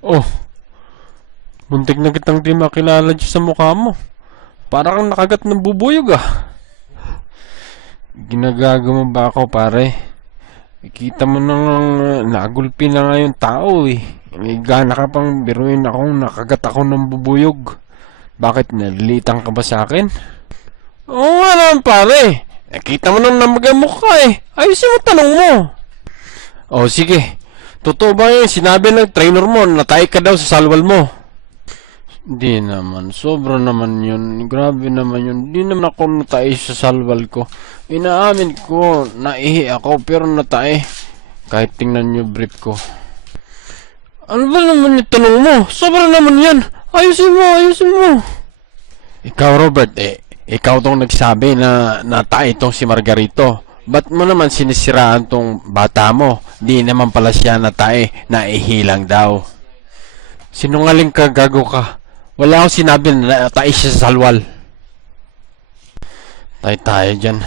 Oh, muntik na kitang di makilala dyan sa mukha mo. Para kang nakagat ng bubuyog ah. Ginagago mo ba ako pare? Ikita mo nang nagulpi na nga yung tao eh. May gana ka pang biruin akong nakagat ako ng bubuyog. Bakit nalilitan ka ba sa akin? Oo nga naman pare. Nakita mo nang namagamok ka eh. Ayusin mo tanong mo. Oh sige. Totoo ba yung sinabi ng trainer mo na natay ka daw sa salwal mo? Hindi naman. Sobra naman yun. Grabe naman yun. Hindi naman ako natay sa salwal ko. Inaamin ko, naihi ako pero natay. Kahit tingnan nyo brief ko. Ano ba naman yung tanong mo? Sobra naman yan. Ayusin mo, ayusin mo. Ikaw Robert, ikaw tong nagsabi na natay itong si Margarito. Ba't mo naman sinisiraan tong bata mo? Di naman pala siya natay, naihilang daw. Sinungaling ka, gago ka. Wala akong sinabi na natay siya sa salwal. Tayo tayo dyan.